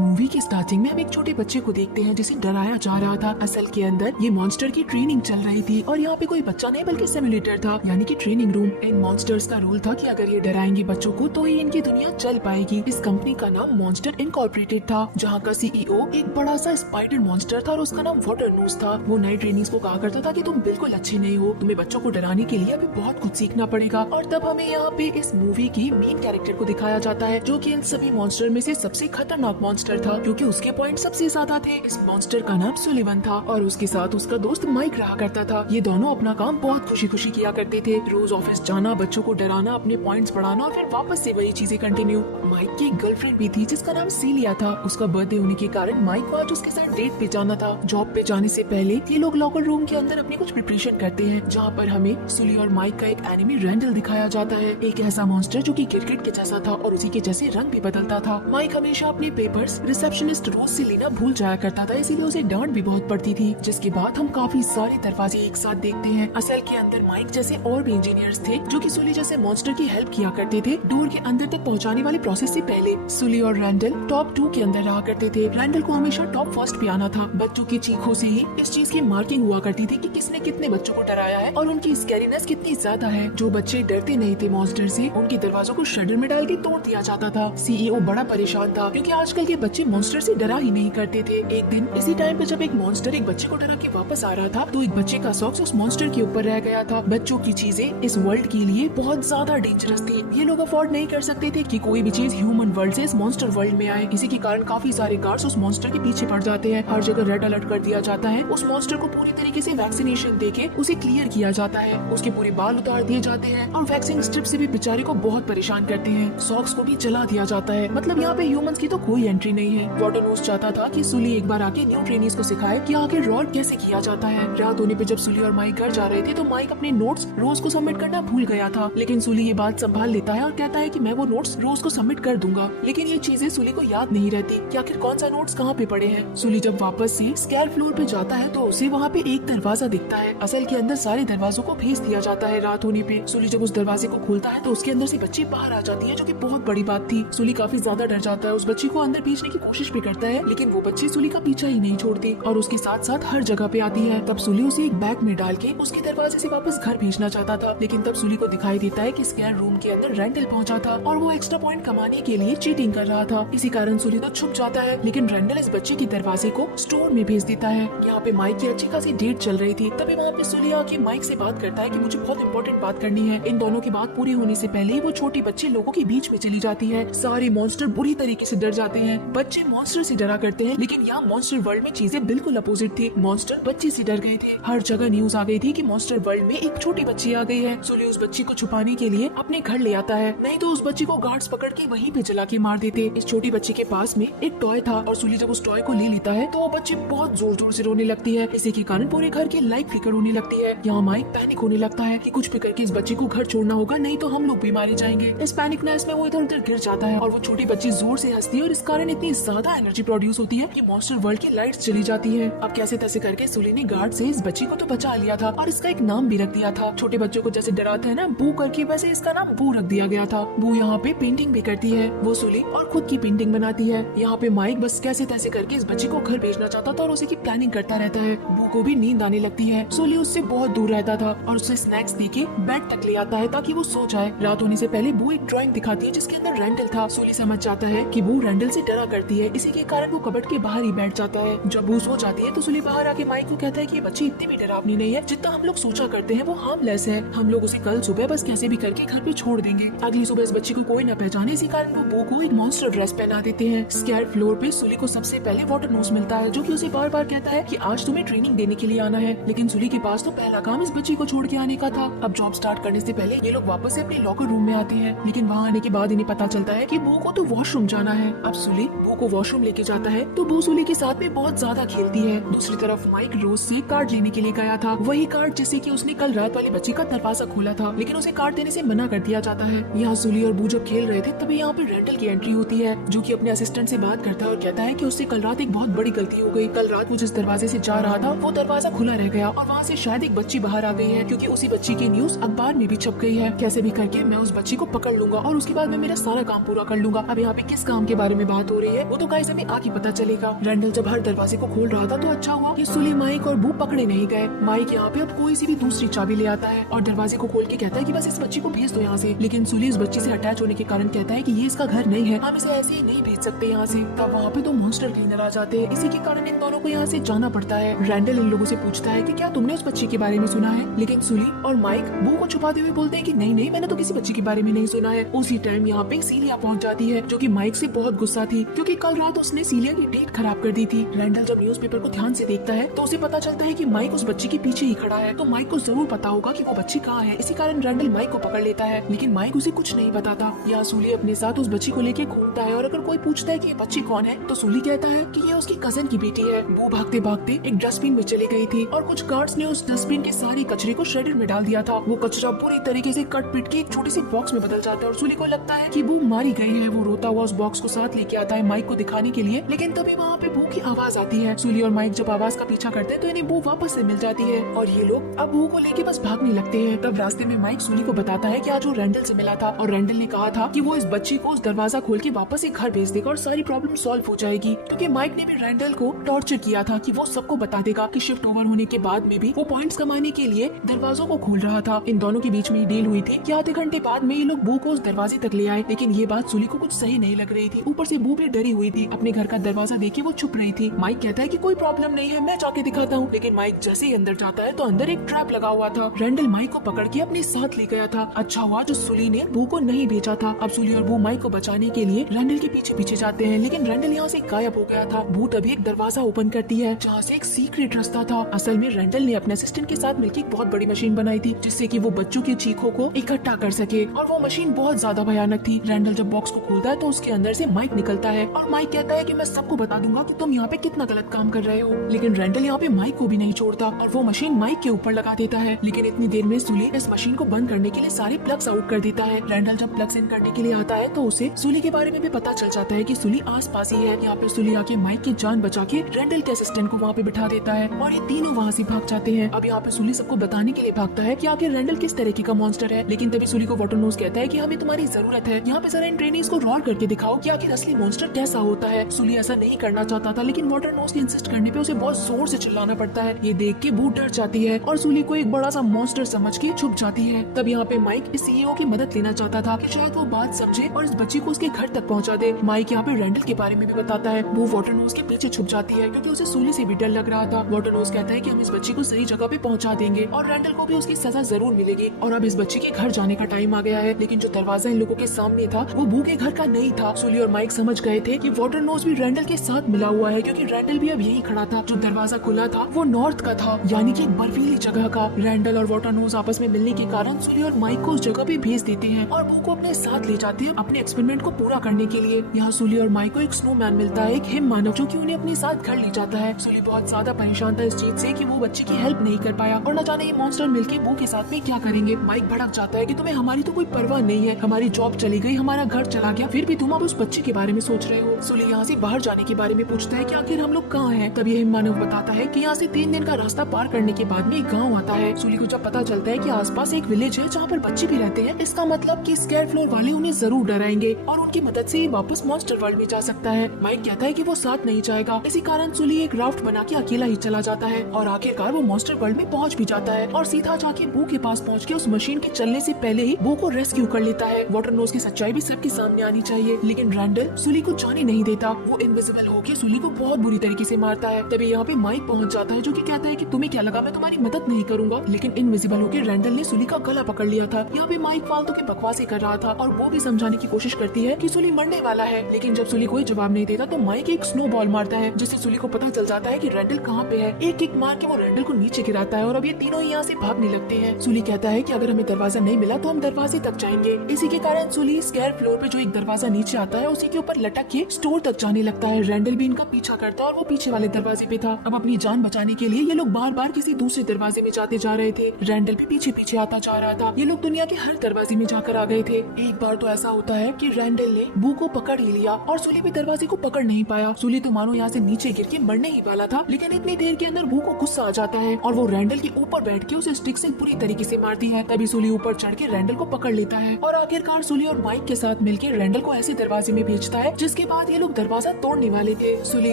Movie के starting में हम एक छोटे बच्चे को देखते हैं जिसे डराया जा रहा था। असल के अंदर ये मॉन्स्टर की ट्रेनिंग चल रही थी और यहाँ पे कोई बच्चा नहीं बल्कि सिमुलेटर था, यानी कि ट्रेनिंग रूम। इन मॉन्स्टर्स का रूल था कि अगर ये डराएंगे बच्चों को तो ही इनकी दुनिया चल पाएगी। इस कंपनी का नाम मॉन्स्टर इनकॉर्पोरेटेड था, जहाँ का सीईओ एक बड़ा सा स्पाइडर मॉन्स्टर था और उसका नाम वाटर नोज था। वो नए ट्रेनिंग्स को कहा करता था कि तुम बिल्कुल अच्छे नहीं हो, तुम्हें बच्चों को डराने के लिए अभी बहुत कुछ सीखना पड़ेगा। और तब हमें यहाँ पे इस मूवी की मेन कैरेक्टर को दिखाया जाता है, जो कि इन सभी मॉन्स्टर में से सबसे खतरनाक मॉन्स्टर था, क्योंकि उसके पॉइंट सबसे ज्यादा थे। इस मॉन्स्टर का नाम सुलिवन था और उसके साथ उसका दोस्त माइक रहा करता था। ये दोनों अपना काम बहुत खुशी खुशी किया करते थे, रोज ऑफिस जाना, बच्चों को डराना, अपने पॉइंट्स बढ़ाना और फिर वापस से वही चीजें कंटिन्यू। माइक की एक गर्लफ्रेंड भी थी जिसका नाम सीलिया था। उसका बर्थडे होने के कारण माइक को आज उसके साथ डेट पे जाना था। जॉब पे जाने से पहले ये लोग लॉकर रूम के अंदर अपनी कुछ प्रिपरेशन करते हैं, जहाँ पर हमें सुली और माइक का एक एनिमी रैंडल दिखाया जाता है, एक ऐसा मॉन्स्टर जो कि क्रिकेट के जैसा था और उसी के जैसे रंग भी बदलता था। माइक हमेशा अपने पेपर्स रिसेप्शनिस्ट रोज से लेना भूल जाया करता था, इसीलिए उसे डांट भी बहुत पड़ती थी। जिसके बाद हम काफी सारे दरवाजे एक साथ देखते हैं। असल के अंदर माइक जैसे और भी इंजीनियर्स थे जो कि सुली जैसे मॉन्स्टर की हेल्प किया करते थे डोर के अंदर तक पहुंचाने वाले प्रोसेस से पहले। सुली और रैंडल टॉप 2 के अंदर रहा करते थे। रैंडल को हमेशा टॉप फर्स्ट पे आना था। बच्चों की चीखों से ही इस चीज की मार्किंग हुआ करती थी कि किसने कितने बच्चों को डराया है और उनकी स्कैरीनेस कितनी ज्यादा है। जो बच्चे डरते नहीं थे मॉन्स्टर से, उनके दरवाजों को शटर में डाल के तोड़ दिया जाता था। सीईओ बड़ा परेशान था क्योंकि आजकल के बच्चे मॉन्स्टर से डरा ही नहीं करते थे। एक दिन इसी टाइम पे जब एक मॉन्स्टर एक बच्चे को डरा के वापस आ रहा था, तो एक बच्चे का सॉक्स उस मॉन्स्टर के ऊपर रह गया था। बच्चों की चीजें इस वर्ल्ड के लिए बहुत ज्यादा डेंजरस थी। ये लोग अफोर्ड नहीं कर सकते थे कि कोई भी चीज ह्यूमन वर्ल्ड से इस मॉन्स्टर वर्ल्ड में आए। इसी के कारण काफी सारे गार्ड्स उस मॉन्स्टर के पीछे पड़ जाते हैं। हर जगह रेड अलर्ट कर दिया जाता है। उस मॉन्स्टर को पूरी तरीके से वैक्सीनेशन देके उसे क्लियर किया जाता है। उसके पूरे बाल उतार दिए जाते हैं और वैक्सीन स्ट्रिप से भी बेचारे को बहुत परेशान करते हैं। सॉक्स को भी जला दिया जाता है। मतलब यहाँ पे ह्यूमंस की तो कोई एंट्री नहीं है। वाटर नोज चाहता था कि सुली एक बार आके न्यू ट्रेनीज को सिखाए कि आखिर रॉड कैसे किया जाता है। रात होने पे जब सुली और माइक घर जा रहे थे तो माइक अपने नोट्स रोज को सबमिट करना भूल गया था, लेकिन सुली ये बात संभाल लेता है और कहता है कि मैं वो नोट्स रोज को सबमिट कर दूंगा। लेकिन ये चीजें सुली को याद नहीं रहती कि आखिर कौन सा नोट्स कहाँ पे पड़े हैं। सुली जब वापस से स्केयर फ्लोर पे जाता है तो उसे वहाँ पे एक दरवाजा दिखता है। असल के अंदर सारे दरवाजों को भेज दिया जाता है रात होने पे। सुली जब उस दरवाजे को खोलता है तो उसके अंदर से बच्ची बाहर आ जाती है, जो कि बहुत बड़ी बात थी। सुली काफी ज्यादा डर जाता है। उस बच्ची को अंदर भेजने की कोशिश भी करता है, लेकिन वो बच्ची सुली का पीछा ही नहीं छोड़ती और उसके साथ साथ हर जगह पे आती है। तब सुली उसे एक बैग में डाल के उसके दरवाजे से वापस घर भेजना चाहता था, लेकिन तब सुली को दिखाई देता है कि स्कैन रूम के अंदर रैंडल पहुंचा था और वो एक्स्ट्रा पॉइंट कमाने के लिए चीटिंग कर रहा था। इसी कारण सुली तो छुप जाता है, लेकिन रैंडल इस बच्चे के दरवाजे को स्टोर में भेज देता है। यहाँ पे माइक की अच्छी खासी डेट चल रही थी। तभी वहाँ पे सुली आके माइक से बात करता है कि मुझे बहुत इंपॉर्टेंट बात करनी है। इन दोनों की बात पूरी होने से पहले ही वो छोटी बच्ची लोगों के बीच में चली जाती है। सारे मॉन्स्टर बुरी तरीके से डर जाते हैं। बच्चे मॉन्स्टर से डरा करते हैं, लेकिन यहाँ मॉन्स्टर वर्ल्ड में चीजें बिल्कुल अपोजिट थी। मॉन्स्टर बच्चे से डर गए थे। हर जगह न्यूज आ गई थी कि मॉन्स्टर वर्ल्ड में एक छोटी बच्ची आ गई है। सुली उस बच्ची को छुपाने के लिए अपने घर ले आता है, नहीं तो उस बच्ची को गार्ड्स पकड़ के वहीं पे जला के मार देते। इस छोटी बच्ची के पास में एक टॉय था और सुली जब उस टॉय को ले लेता है तो वो बच्ची बहुत जोर जोर से रोने लगती है। इसी के कारण पूरे घर की लाइट फ्लिकर होने लगती है। यहाँ माइक पैनिक होने लगता है कि कुछ भी करके इस बच्ची को घर छोड़ना होगा, नहीं तो हम लोग भी मारे जाएंगे। इस पैनिकनेस में वो इधर उधर गिर जाता है और वो छोटी बच्ची जोर से हंसती है और इस कारण इतनी ज्यादा एनर्जी प्रोड्यूस होती है कि मॉन्स्टर वर्ल्ड की लाइट्स चली जाती है। अब कैसे तैसे करके सुली ने गार्ड से इस बच्ची को तो बचा लिया था और इसका एक नाम भी रख दिया था। छोटे बच्चों को जैसे डराते हैं ना बू करके, वैसे इसका नाम बू रख दिया गया था। बू यहाँ पे पेंटिंग भी करती है। वो सुली और खुद की पेंटिंग बनाती है। यहाँ पे माइक बस कैसे तैसे करके इस बच्ची को घर भेजना चाहता था और उसी की प्लानिंग करता रहता है। बू को भी नींद आने लगती है। सुली उससे बहुत दूर रहता था और उसे स्नैक्स देके बेड तक ले आता है ताकि वो सो जाए। रात होने से पहले बू एक ड्राइंग दिखाती है जिसके अंदर रैंडल था। सुली समझ जाता है कि बू रैंडल से डरा करती है, इसी के कारण वो कबर्ड के बाहर ही बैठ जाता है। जब बू सो जाती है तो सुली बाहर आके माइक को कहता है कि ये बच्ची इतनी भी डरावनी नहीं है जितना हम लोग सोचा करते हैं, वो हार्मलेस है। हम लोग उसे कल सुबह बस कैसे भी करके घर पे छोड़ देंगे। अगली सुबह इस बच्ची को कोई न पहचाने, इसी कारण वो बू को एक मॉन्स्टर ड्रेस पहना देते हैं। स्कैर फ्लोर पे सुली को सबसे पहले वाटर नोज मिलता है, जो कि उसे बार बार कहता है कि आज तुम्हें ट्रेनिंग देने के लिए आना है, लेकिन सुली के पास तो पहला काम इस बच्ची को छोड़ के आने का था। अब जॉब स्टार्ट करने से पहले ये लोग वापस से अपने लॉकर रूम में आते हैं, लेकिन वहाँ आने के बाद इन्हें पता चलता है कि बू को तो वॉशरूम जाना है। अब सुली बू को वॉशरूम लेके जाता है तो बू सुली के साथ में बहुत ज्यादा खेलती है। दूसरी तरफ माइक रोज से कार्ड लेने के लिए गया था, वही कार्ड जिससे कि उसने कल रात वाली बच्ची का दरवाजा खोला था, लेकिन उसे कार्ड देने से मना कर दिया जाता है। यहाँ सुली और बू जब खेल रहे थे तभी यहाँ पे रैंडल की एंट्री होती है, जो कि अपने असिस्टेंट से बात करता है और कहता है कि उससे कल रात एक बहुत बड़ी गलती हो गई। कल रात वो जिस दरवाजे से जा रहा था वो दरवाजा खुला रह गया और वहाँ से शायद एक बच्ची बाहर आ गई है, क्योंकि उसी बच्ची की न्यूज अखबार में भी छप गई है। कैसे भी करके मैं उस बच्ची को पकड़ लूंगा और उसके बाद मैं मेरा सारा काम पूरा कर लूंगा। अब यहाँ पे किस काम के बारे में बात हो रही गई है वो तो गाइस हमें आगे पता चलेगा। रैंडल जब हर दरवाजे को खोल रहा था तो अच्छा हुआ कि सुली, माइक और बू पकड़े नहीं गए। माइक यहाँ पे अब कोई सी भी दूसरी चाबी ले आता है और दरवाजे को खोल के कहता है कि बस इस बच्ची को भेज दो यहाँ से। लेकिन सुली इस बच्ची से अटैच होने के कारण कहता है कि ये इसका घर नहीं है, हम इसे ऐसे ही नहीं भेज सकते यहाँ से। तब वहाँ पे 2 मॉन्स्टर क्लीनर आ जाते हैं, इसी के कारण इन दोनों को यहाँ से जाना पड़ता है। रैंडल इन लोगों से पूछता है कि क्या तुमने उस बच्ची के बारे में सुना है, लेकिन सुली और माइक बू को छुपाते हुए बोलते हैं कि नहीं नहीं, मैंने तो किसी बच्ची के बारे में नहीं सुना है। उसी टाइम यहाँ पे सीलिया पहुँच जाती है जो कि माइक से बहुत गुस्सा थी क्योंकि कल रात उसने सीलिया की डेट खराब कर दी थी। रैंडल जब न्यूज़पेपर को ध्यान से देखता है तो उसे पता चलता है कि माइक उस बच्ची के पीछे ही खड़ा है, तो माइक को जरूर पता होगा कि वो बच्ची कहाँ है। इसी कारण रैंडल माइक को पकड़ लेता है, लेकिन माइक उसे कुछ नहीं बताता। यहाँ सूली अपने साथ उस बच्ची को लेके घूमता है और अगर कोई पूछता है कि ये बच्ची कौन है तो सूली कहता है कि ये उसकी कजन की बेटी है। वो भागते भागते एक डस्टबिन में चली गई थी और कुछ गार्ड्स ने उस डस्टबिन के सारे कचरे को श्रेडर में डाल दिया था। वो कचरा पूरी तरीके से कट पिट के एक छोटी सी बॉक्स में बदल जाता है और सूली को लगता है कि वो मारी गई है। वो रोता हुआ उस बॉक्स को साथ लेके आता है माइक को दिखाने के लिए, लेकिन तभी वहाँ पे बू की आवाज आती है। सूली और माइक जब आवाज का पीछा करते हैं तो इन्हें बू वापस से मिल जाती है और ये लोग अब बू को लेके बस भागने लगते हैं। तब रास्ते में माइक सूली को बताता है कि आज वो रैंडल से मिला था और रैंडल ने कहा था कि वो इस बच्ची को उस दरवाजा खोल के वापस एक घर भेज देगा और सारी प्रॉब्लम सॉल्व हो जाएगी, क्योंकि माइक ने भी रैंडल को टॉर्चर किया था कि वो सबको बता देगा कि शिफ्ट ओवर होने के बाद में भी वो पॉइंट्स कमाने के लिए दरवाजों को खोल रहा था। इन दोनों के बीच में डील हुई थी कि आधे घंटे बाद में ये लोग बू को उस दरवाजे तक ले आए, लेकिन ये बात सूली को कुछ सही नहीं लग रही थी। ऊपर से बू भी डरी हुई थी, अपने घर का दरवाजा देखे वो छुप रही थी। माइक कहता है कि कोई प्रॉब्लम नहीं है, मैं जाके दिखाता हूँ, लेकिन माइक जैसे ही अंदर जाता है तो अंदर एक ट्रैप लगा हुआ था। रैंडल माइक को पकड़ के अपने साथ ले गया था। अच्छा हुआ जो सूली ने बू को नहीं भेजा था। अब सूली और बू माइक को बचाने के लिए रैंडल के पीछे पीछे जाते हैं, लेकिन रैंडल यहाँ से गायब हो गया था। बू तभी एक दरवाजा ओपन करती है जहाँ से एक सीक्रेट रास्ता था। असल में रैंडल ने अपने असिस्टेंट के साथ मिलकर एक बहुत बड़ी मशीन बनाई थी जिससे कि वो बच्चों की चीखों को इकट्ठा कर सके, और वो मशीन बहुत ज्यादा भयानक थी। रैंडल जब बॉक्स को खोलता है तो उसके अंदर से माइक निकलता है और माइक कहता है कि मैं सबको बता दूंगा कि तुम यहाँ पे कितना गलत काम कर रहे हो, लेकिन रैंडल यहाँ पे माइक को भी नहीं छोड़ता और वो मशीन माइक के ऊपर लगा देता है। लेकिन इतनी देर में सूली इस मशीन को बंद करने के लिए सारे प्लग्स आउट कर देता है। रैंडल जब प्लग्स इन करने के लिए आता है तो उसे सूली के बारे में भी पता चल जाता है कि सूली आस पास ही है। यहाँ पे सूली आके माइक की जान बचा के रैंडल के असिस्टेंट को वहाँ पे बिठा देता है और ये तीनों वहाँ से भाग जाते हैं। अब यहाँ पे सूली सबको बताने के लिए भागता है कि आखिर रैंडल किस तरीके का मॉन्स्टर है, लेकिन तभी सूली को वाटरनोज कहता है कि हमें तुम्हारी जरूरत है, यहाँ पे जरा इन ट्रेनिंग्स को रोल करके दिखाओ कि आखिर असली मॉन्स्टर कैसा होता है। सूली ऐसा नहीं करना चाहता था, लेकिन वाटरनोज के इंसिस्ट करने पे उसे बहुत जोर से चिल्लाना पड़ता है। ये देख के बू डर जाती है और सूली को एक बड़ा सा मॉन्स्टर समझ के छुप जाती है। तब यहाँ पे माइक इस सीईओ की मदद लेना चाहता था कि शायद वो बात समझे और इस बच्ची को उसके घर तक पहुँचा दे। माइक यहाँ पे रैंडल के बारे में भी बताता है। वो वाटरनोज के पीछे छुप जाती है क्योंकि उसे सूली से भी डर लग रहा था। वाटरनोज कहता है कि हम इस बच्ची को सही जगह पे पहुँचा देंगे और रैंडल को भी उसकी सजा जरूर मिलेगी और अब इस बच्ची के घर जाने का टाइम आ गया है। लेकिन जो दरवाजा इन लोगों के सामने था वो बू के घर का नहीं था। सूली और माइक समझ गए थे कि वाटरनोज भी रैंडल के साथ मिला हुआ है क्योंकि रैंडल भी अब यही खड़ा था। जो दरवाजा खुला था वो नॉर्थ का था, यानी कि एक बर्फीली जगह का। रैंडल और वाटरनोज आपस में मिलने के कारण सूली और माइक को उस जगह पे भेज देते हैं और बू को अपने साथ ले जाते हैं अपने एक्सपेरिमेंट को पूरा करने के लिए। यहाँ सूली और माइक को एक स्नोमैन मिलता है, एक हिम मानव, जो कि उन्हें अपने साथ घर ले जाता है। सूली बहुत ज्यादा परेशान था इस चीज से कि वो बच्चे की हेल्प नहीं कर पाया और न जाने ये मॉन्स्टर मिलके बू के साथ में क्या करेंगे। माइक भड़क जाता है कि तुम्हें हमारी तो कोई परवाह नहीं है, हमारी जॉब चली गई, हमारा घर चला गया, फिर भी तुम अब उस बच्चे के बारे में सोच रहे हो। सूली यहाँ से बाहर जाने के बारे में पूछता है कि आखिर हम लोग कहाँ हैं। तभी हिम मानव बताता है कि यहाँ से 3 दिन का रास्ता पार करने के बाद में एक गाँव आता है। सूली को जब पता चलता है कि आसपास एक विलेज है जहाँ पर बच्चे भी रहते हैं, इसका मतलब कि स्केयर फ्लोर वाले उन्हें जरूर डराएंगे और उनकी मदद से वापस मॉन्स्टर वर्ल्ड में जा सकता है। माइक कहता है कि वो साथ नहीं जाएगा, इसी कारण सूली एक राफ्ट बना के अकेला ही चला जाता है और आखिरकार वो मॉन्स्टर वर्ल्ड में पहुँच भी जाता है और सीधा जाके बू के पास पहुँच के उस मशीन के चलने से पहले ही बू को रेस्क्यू कर लेता है। वाटरनोज की सच्चाई भी सबके सामने आनी चाहिए, लेकिन रैंडल सूली को जाने नहीं देता। वो इनविजिबल होके सूली को बहुत बुरी तरीके से मारता है। तभी यहाँ पे माइक पहुँच जाता है जो कि कहता है कि तुम्हें क्या लगा मैं तुम्हारी मदद नहीं करूंगा, लेकिन इनविजिबल होके रैंडल ने सूली का गला पकड़ लिया था। यहाँ पे माइक फालतू की बकवासी कर रहा था और वो भी समझाने की कोशिश करती है कि सूली मरने वाला है, लेकिन जब सूली कोई जवाब नहीं देता तो माइक एक स्नो बॉल मारता है जिससे सूली को पता चल जाता है कि रैंडल कहाँ पे है। एक किक मार के वो रैंडल को नीचे गिराता है और अब ये तीनों ही यहाँ से भागने लगते हैं। सूली कहता है कि अगर हमें दरवाजा नहीं मिला तो हम दरवाजे तक जाएंगे। इसी के कारण सूली स्केयर फ्लोर पे जो एक दरवाजा नीचे आता है उसी के ऊपर लटक के स्टोर तक जाने लगता है। रैंडल भी इनका पीछा करता है और वो पीछे वाले दरवाजे पे था। अब अपनी जान बचाने के लिए ये लोग बार बार किसी दूसरे दरवाजे में जाते जा रहे थे। रैंडल भी पीछे पीछे आता जा रहा था। ये लोग दुनिया के हर दरवाजे में जाकर आ गए थे। एक बार तो ऐसा होता है कि रैंडल ने बू को पकड़ ही लिया और सूली भी दरवाजे को पकड़ नहीं पाया। सूली तो मानो यहाँ से नीचे गिर के मरने ही वाला था, लेकिन इतनी देर के अंदर बू को गुस्सा आ जाता है और वो रैंडल के ऊपर बैठ के उसे स्टिक से पूरी तरीके से मारती है। तभी सूली ऊपर चढ़ के रैंडल को पकड़ लेता है और आखिरकार सूली और माइक के साथ मिलकर रैंडल को ऐसे दरवाजे में भेजता है जिस जिसके बाद ये लोग दरवाजा तोड़ने वाले थे। सुली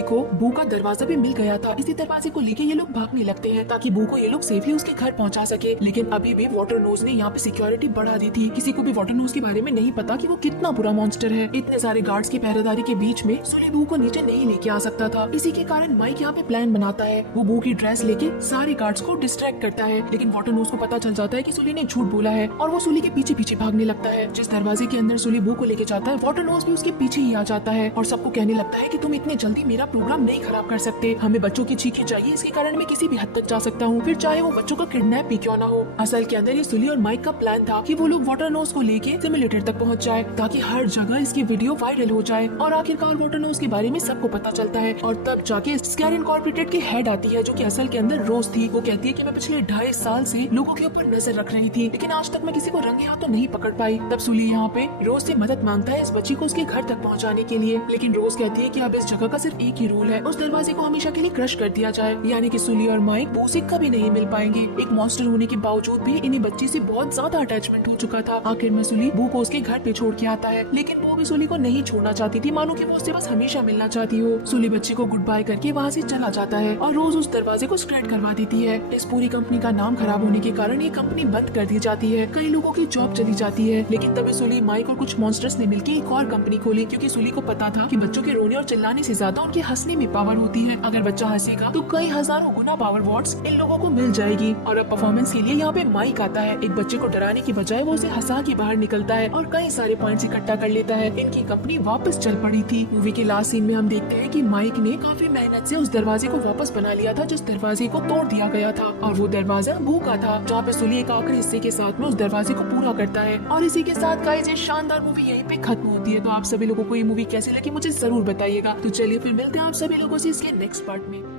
को बू का दरवाजा भी मिल गया था। इसी दरवाजे को लेके ये लोग भागने लगते हैं ताकि बू को ये लोग सेफली उसके घर पहुंचा सके। लेकिन अभी भी वाटर नोज ने यहाँ पे सिक्योरिटी बढ़ा दी थी। किसी को भी वाटर नोज के बारे में नहीं पता कि वो कितना बुरा मॉन्स्टर है। इतने सारे गार्ड्स की पहरेदारी के बीच में सुली बू को नीचे नहीं लेके आ सकता था। इसी के कारण माइक यहाँ पे प्लान बनाता है। वो बू की ड्रेस लेके सारे गार्ड्स को डिस्ट्रैक्ट करता है। लेकिन वाटर नोज को पता चल जाता है कि सुली ने झूठ बोला है और वो सुली के पीछे पीछे भागने लगता है। जिस दरवाजे के अंदर सुली बू को लेके जाता है, वाटर नोज भी उसके पीछे ही आ जाता है और सबको कहने लगता है कि तुम इतने जल्दी मेरा प्रोग्राम नहीं खराब कर सकते। हमें बच्चों की चीखें चाहिए, इसके कारण मैं किसी भी हद तक जा सकता हूँ, फिर चाहे वो बच्चों का किडनैप भी क्यों ना हो। असल के अंदर ये सुली और माइक का प्लान था कि वो लोग वाटर नोज को लेके सिमुलेटर तक पहुँच जाए ताकि हर जगह इसकी वीडियो वायरल हो जाए। और आखिरकार वाटर नोज के बारे में सबको पता चलता है और तब जाके स्कैर इनकॉर्पोरेटेड की हेड आती है जो कि असल के अंदर रोज थी। वो कहती है कि मैं पिछले 2.5 साल से लोगों के ऊपर नजर रख रही थी, लेकिन आज तक मैं किसी को रंगे हाथों नहीं पकड़ पाई। तब सुली यहाँ पे रोज से मदद मांगता है इस बच्ची को उसके घर तक पहुँचाने के लिए। लेकिन रोज कहती है कि अब इस जगह का सिर्फ एक ही रूल है, उस दरवाजे को हमेशा के लिए क्रश कर दिया जाए, यानी कि सुली और माइक बू से कभी नहीं मिल पाएंगे। एक मॉन्स्टर होने के बावजूद भी इन्हें बच्ची से बहुत ज्यादा अटैचमेंट हो चुका था। आखिर में सुली बू को उसके घर पे छोड़ के आता है, लेकिन वो भी सुली को नहीं छोड़ना चाहती थी, मानो कि वो उससे बस हमेशा मिलना चाहती हो। सुली बच्ची को गुड बाय करके वहाँ से चला जाता है और रोज उस दरवाजे को स्क्रैच करवा देती है। इस पूरी कंपनी का नाम खराब होने के कारण ये कंपनी बंद कर दी जाती है। कई लोगों की जॉब चली जाती है। लेकिन तभी सुली, माइक और कुछ मॉन्स्टर्स ने मिलकर एक और कंपनी खोली, क्योंकि सुली को पता था कि बच्चों के रोने और चिल्लाने से ज्यादा उनके हंसने में पावर होती है। अगर बच्चा हंसेगा तो कई हजारों गुना पावर वॉट्स इन लोगों को मिल जाएगी। और अब परफॉर्मेंस के लिए यहाँ पे माइक आता है। एक बच्चे को डराने की बजाय वो उसे हंसा के बाहर निकलता है और कई सारे पॉइंट्स इकट्ठा कर लेता है। इनकी कंपनी वापस चल पड़ी थी। मूवी के लास्ट सीन में हम देखते हैं कि माइक ने काफी मेहनत से उस दरवाजे को वापस बना लिया था जिस दरवाजे को तोड़ दिया गया था, और वो दरवाजा बू का था, जहाँ पे सुली एक आखिरी हिस्से के साथ में उस दरवाजे को पूरा करता है। और इसी के साथ गाइस ये शानदार मूवी यहीं पे खत्म होती है। तो आप सभी लोगों को ये मूवी कैसी लगी मुझे जरूर बताइएगा। तो चलिए फिर मिलते हैं आप सभी लोगों से इसके नेक्स्ट पार्ट में।